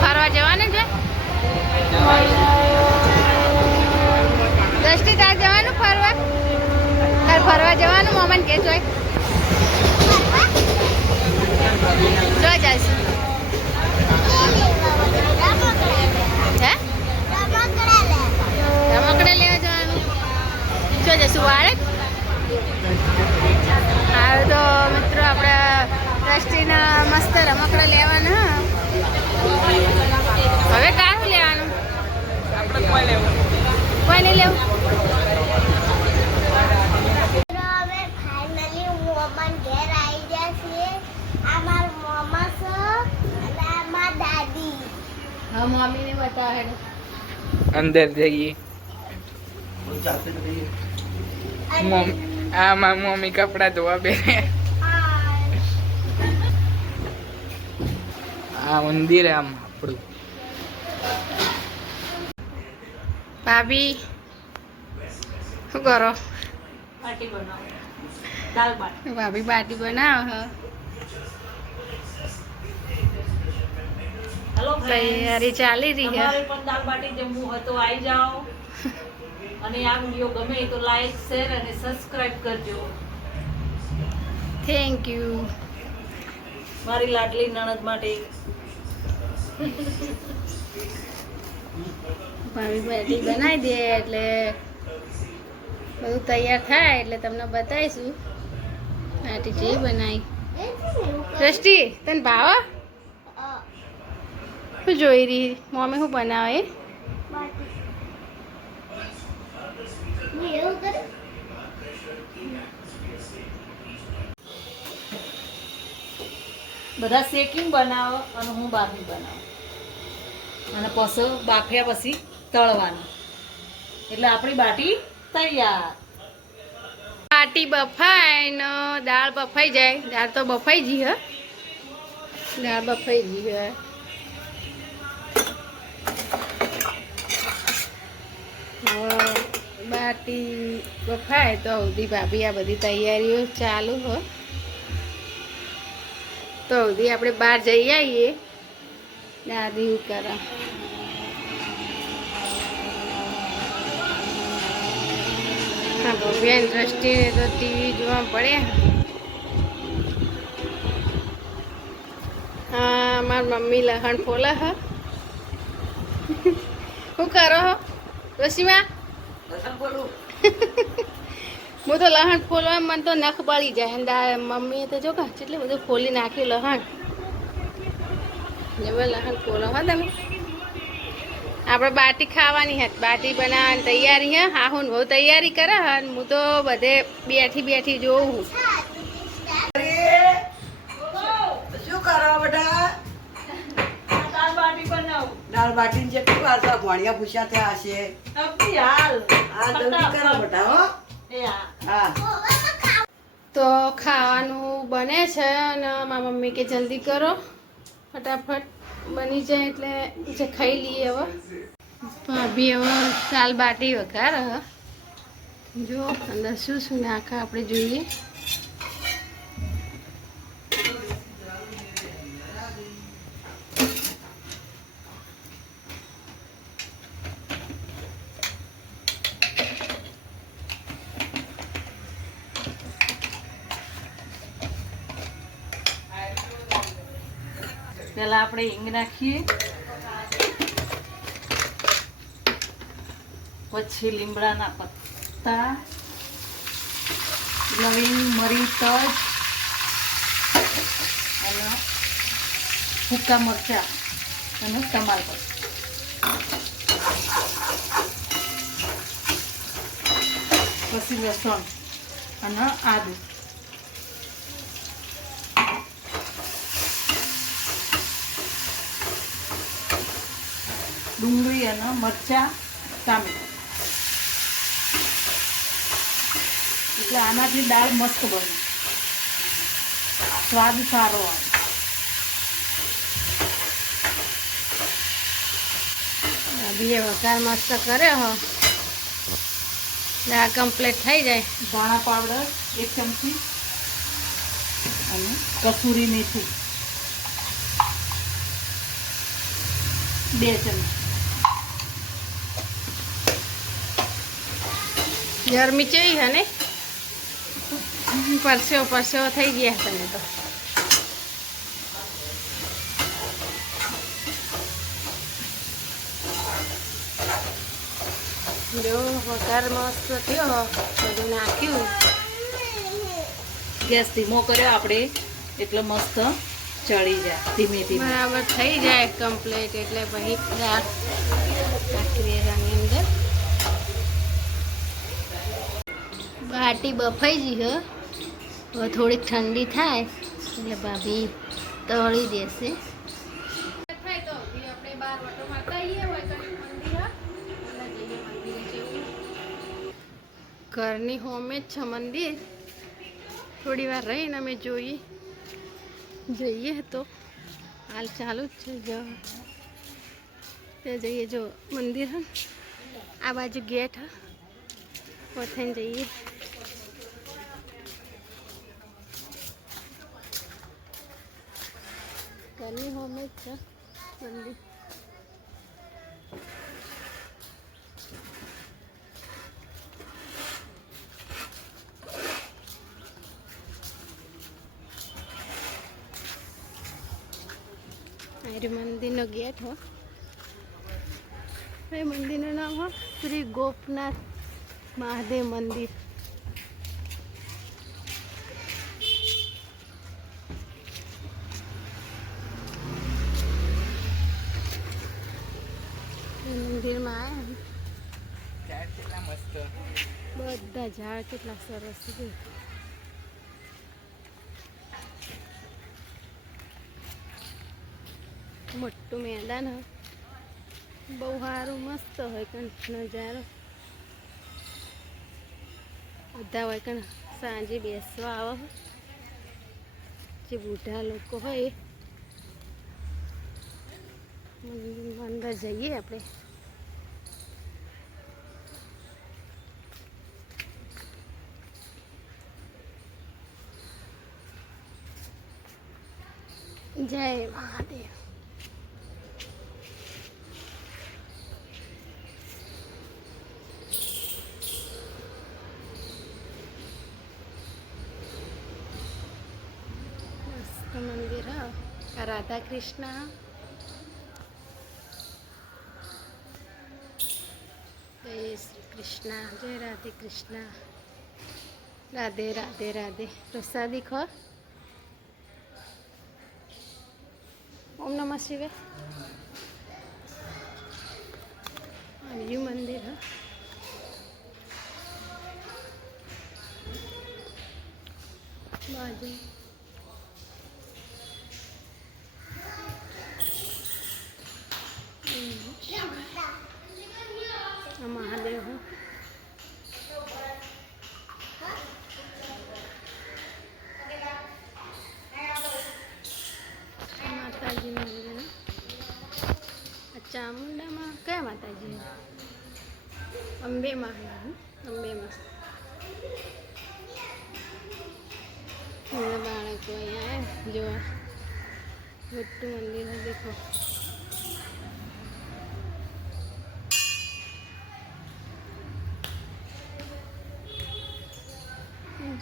ફરવા જવાનું છે દ્રષ્ટિ તાર જવાનું ફરવા તાર ફરવા જવાનું મોમન કે જોઈ જો જઈશું હે રમકડા લેવા જવાનું જો જઈશું વાળે હાલ તો મિત્રો આપણે દ્રષ્ટિના મસ્ત રમકડા લેવાના હવે કારું લેવાનું કોઈ નહીં લેવું मम्मी ने बताया अंदर जाइए मम्मी कपड़ा धोवा बेरे मंदिर है आम આપણું ભાભી શું કરો બાટી બનાવો દાલ બાટી ભાભી બાટી બનાવો હ હેલો તૈયારી ચાલી રહી છે તમારે પણ દાલ બાટી જમવું હોય તો આવી જાઓ અને આ વિડિયો ગમે તો લાઈક શેર અને સબસ્ક્રાઇબ કરજો થેન્ક યુ મારી લાડલી નણદ માટે ભાભી બાટી બનાવી દે એટલે બધું તૈયાર થાય એટલે તમને બતાવીશું બાટી જે બનાવી દ્રષ્ટિ તને ભાવ શું જોઈ રહી મમ્મી શું બનાવે બધા શેકિંગ બનાવો અને હું બાફી બનાવું અને પછી બાફ્યા પછી તળવાનું એટલે આપણી બાટી તૈયાર બાટી બફાય ને દાળ બફાઈ જાય દાળ તો બફાઈ ગઈ હે દાળ બફાઈ ગઈ હે બાટી બફાય તો સુધી ભાભી આ બધી તૈયારીઓ ચાલુ હોય તો સુધી આપણે બહાર જઈ આવીએ દાદી કરે હા બેન દ્રષ્ટિને તો ટીવી જોવા પડે હા મારી મમ્મી લહણ ફોલે હ શું કરો હો રસીમાં હું તો લહણ ફોલવા મને તો નખ બળી જાય મમ્મીએ તો જો કા કેટલું બધું ફોલી નાખ્યું લહણ લહણ ફોલો હા તમે આપણે બાટી ખાવાની હતી બાટી બનાવવાની તૈયારી હે હા હું બહુ તૈયારી કરે હા હું તો બધે બેઠી બેઠી જોઉં શું કરો બેટા દાલ બાટી બનાવું દાળ બાટીને જેટલી વાર તો ભણ્યા પૂછ્યા ત્યાં હશે અબી હાલ આ જલ્દી કરો બેટા હો એ હા તો ખાવાનું બને છે અને મારી મમ્મી કે જલ્દી કરો ફટાફટ બની જાય એટલે જે ખાઈ લઈએ હવે ભાભી હવે દાલ બાટી વઘાર જો અંદર શું શું નાખે આપણે જોઈએ પહેલા આપણે હિંગ નાખીએ પછી લીમડાના પત્તા લવિંગ મરી તજ અને સૂકા મરચાં અને ટમાટર. પછી લસણ અને આદુ. ડુંગળી અને મરચાં ટામેટા. એટલે આનાથી દાળ મસ્ત બને, સ્વાદ સારો આવે. ભાભીએ વઘાર મસ્ત કર્યો હો, દાળ કમ્પ્લીટ થઈ જાય. ધાણા પાવડર 1 ચમચી અને કસૂરી મેથી 2 ચમચી. ગરમી ચેવી હે ને, પરસેવો થઈ ગયા તમે તો. જો વઘાર મસ્ત થયો, બધું નાખ્યું. ગેસ ધીમો કર્યો આપણે એટલે મસ્ત ચડી જાય ધીમે ધીમે. બરાબર થઈ જાય કમ્પ્લીટ એટલે પછી દાળ નાખી દેવાની અંદર. બાટી બફાઈ ગઈ હે, હવે થોડીક ઠંડી થાય એટલે ભાભી તળી દેશે. થાય તો આપણે બાર વટો મારતા આવીએ હોય તો મંદિર ઘરની હોમે જ છે મંદિર. થોડી વાર રહીને અમે જઈએ તો હાલ ચાલુ જ છે. જો ત્યાં જઈએ, જો મંદિર હે, આ બાજુ ગેટ હે, ઓથઈને જઈએ. ઘરની હોમે જ છે મંદિર. મંદિરનો ગેટ હો. એ મંદિરનું નામ હો શ્રી ગોપનાથ મહાદેવ મંદિર. મંદિરમાં આવ્યા કેટલા મસ્ત, બધા ઝાડ કેટલા સરસ છે. મોટું મેદાન હોય, બહુ સારું મસ્ત હોય કંઈ નજારો. બધા હોય કંઈ સાંજે બેસવા આવે, જે બુઢા લોકો હોય. અંદર જઈએ આપણે. જય મહાદેવ. મંદિર હા, રાધા કૃષ્ણ. જય શ્રી કૃષ્ણ, જય રાધે કૃષ્ણ. રાધે રાધે રાધે. પ્રસાદી ખો. ઓમ નમઃ શિવાય. આવ્યું મંદિર હા. બાજુ મહાદેવ હો. માતાજી મંદિર. ચામુંડામાં કયા માતાજી? અંબે માં. અંબે માં બાળકો અહીંયા જોવા. મોટું મંદિર है, देखो.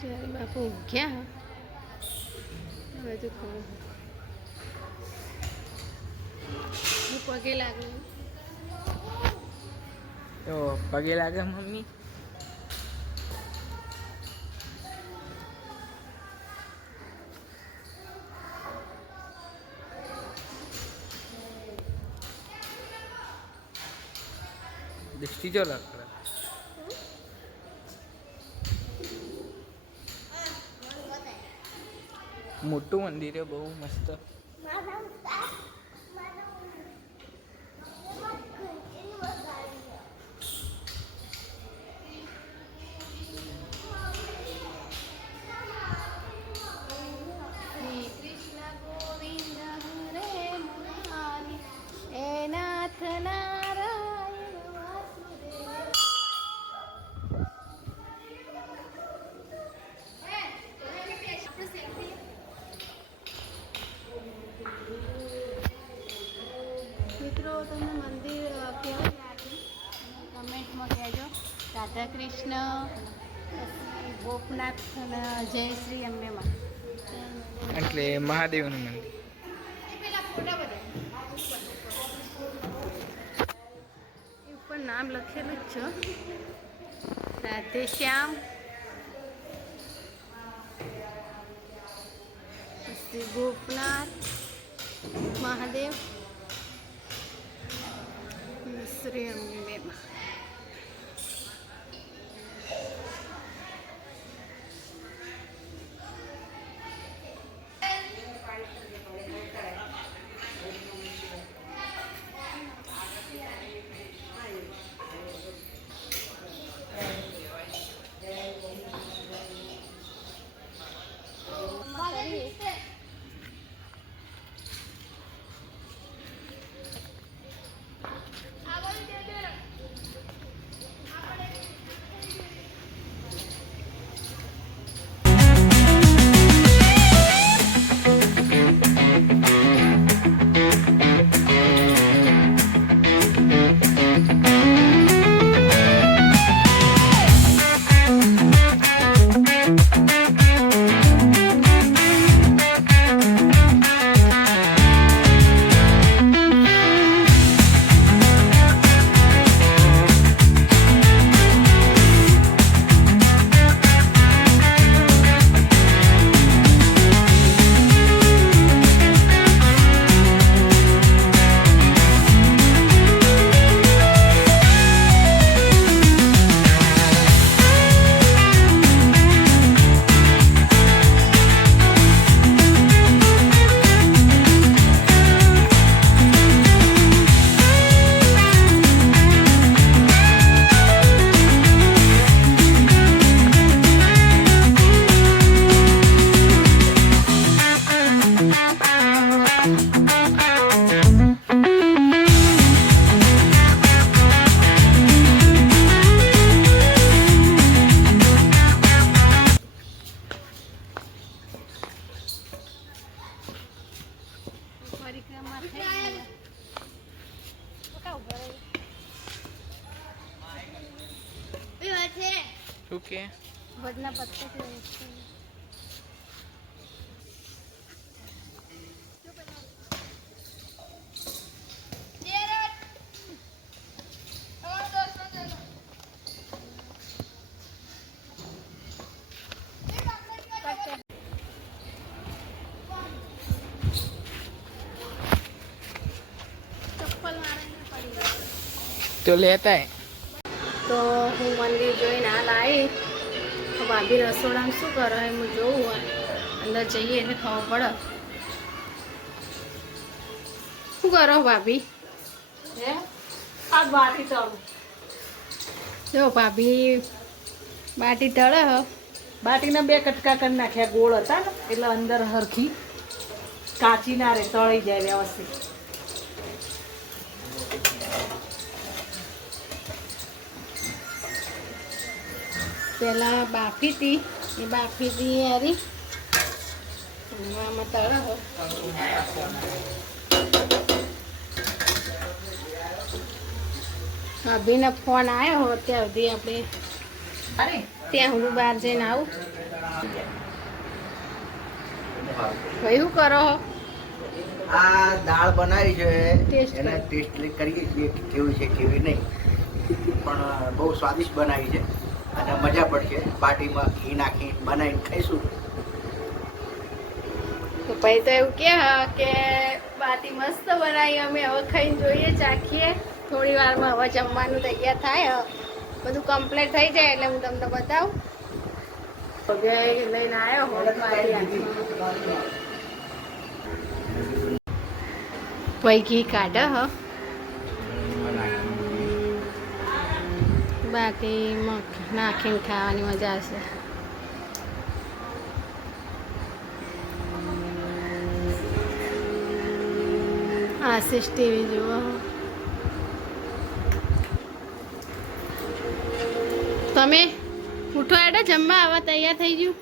જ્યારે બાપુ ગયા બધું ખાવું પગે લાગે તો પગે લાગે મમ્મી. દૃષ્ટિ જો લાકડા મોટું મંદિર છે બહુ મસ્ત. શ્રી કૃષ્ણ ગોવિંદ હરે મુરારી હે નાથ નારાયણ વાસુદેવ. મિત્રો તમને મંદિર કેવું લાગ્યું કમેન્ટમાં કહેજો. રાધા કૃષ્ણ પછી ગોપનાથ અને જય શ્રી અંબે માં. એટલે મહાદેવનું મંદિર. એ ઉપર નામ લખેલું જ છે રાધે શ્યામ. પછી ગોપનાથ મહાદેવ શ્રી અંબેમાં. પરિક્રમા થઈ ગઈ. શું કે વડના પત્તા લઈ છે. ચપ્પલ મારીને પડી ગઈ. તો લેતા હે. તો હું મંદિર જોઈને હાલ આવી. ભાભી રસોડામાં શું કરે એમ જોવું હોય. અંદર જઈએ એટલે ખબર પડે. શું કરો ભાભી? હે આ બાટી તળું. જો ભાભી બાટી તળે હ. બાટીના 2 કટકા કરી નાખ્યા ગોળ હતા ને એટલે અંદર હરખી કાચી ના રે તળી જાય વ્યવસ્થિત. પહેલાં બાફી હતી એ બાફી હતી યારી આમાં તળે હો. ભાભીને ફોન આવ્યો હો ત્યાં સુધી આપણે અરે ત્યાં હું બહાર જઈને આવું. ભાઈ શું કરો હો? આ દાળ બનાવી છે ટેસ્ટ એના ટેસ્ટ કરીએ છીએ કે કેવી છે કેવી નહીં, પણ બહુ સ્વાદિષ્ટ બનાવી છે અને મજા પડશે. બાટીમાં ઘી નાખી બનાવીને ખાઈશું. તો ભાઈ તો એવું કે બાટી મસ્ત બનાવી. અમે હવે ખાઈને જોઈએ ચાખીએ. થોડી વારમાં હવે જમવાનું તૈયાર થાય બધું કમ્પ્લીટ થઈ જાય એટલે હું તમને બતાવું લઈને આવ્યો ભાઈ ઘી કાઢે બાકી મગ નાખીને ખાવાની મજા આવશે આશીષ ટીવી જુઓ તમે ઉઠો એડો જમવા આવા તૈયાર થઈ ગયું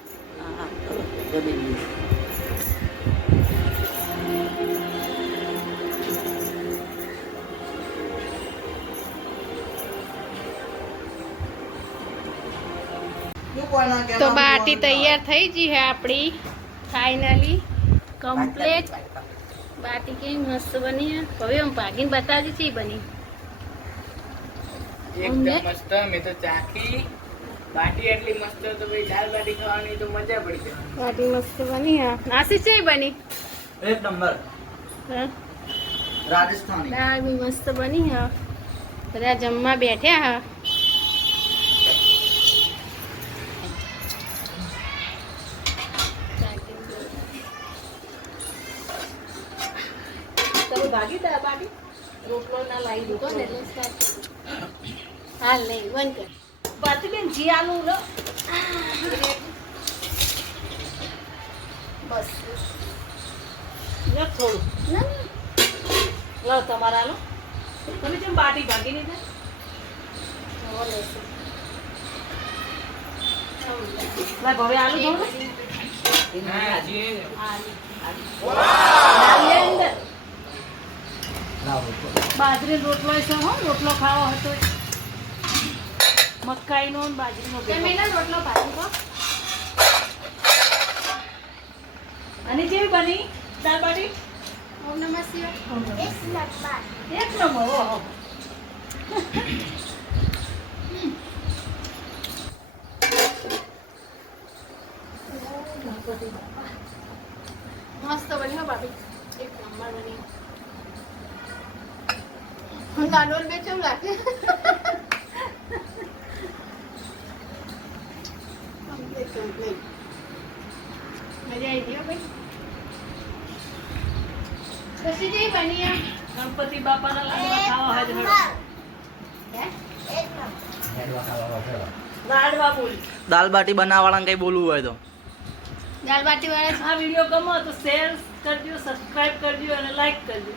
તો બાટી તૈયાર થઈ ગઈ હે આપણી ફાઇનલી કમ્પ્લીટ બાટી કેવી મસ્ત બની હે હવે હું ભાગીને બતાવજી છે બની એકદમ મસ્ત મેં તો ચાખી બાટી એટલી મસ્ત તો ભાઈ દાળ બાટી ખાવાની તો મજા પડી જાય બાટી મસ્ત બની હે નાસી છે બની એક નંબર હા રાજસ્થાની દાળ બી મસ્ત બની હે બધા જમવા બેઠ્યા હા તમે ભાગી દા બાટી રોટલો ના લાવી દો કોને હાલ નહીં બંધ કર બાટી બેન જી આલુ લો બસ ને થોડું ના લો તમારા લો તમે જેમ બાટી ભાગી નહીં થાય ના લેશે લાગ હવે આલુ થોડું હા હજી ડાલીએ અંદર લાવો બાજરી રોટલો છે હો રોટલો ખાવો હતો મકાઈનો ને બાજરીનો તમે ભેગો. ના રોટલો ભાજી કો અને જેવી બની દાળ બાટી ઓમ નમઃ શિવાય એક નંબર ઓહો મસ્ત બની હો ભાભી એક નંબર બની હું ગાડોલ બે કેમ લાગે કમ્પ્લીટ મજા આવી ગયો ભાઈ પછી જઈ બની આ ગણપતિ બાપાના લાડવા ખાવા હાજ હળો લાડવા બોલ દાલ બાટી બનાવવાળાને કઈ બોલવું હોય તો દાળ બાટી વાળા આ વિડીયો ગમો તો શેર કરજો સબસ્ક્રાઇબ કરજો અને લાઈક કરજો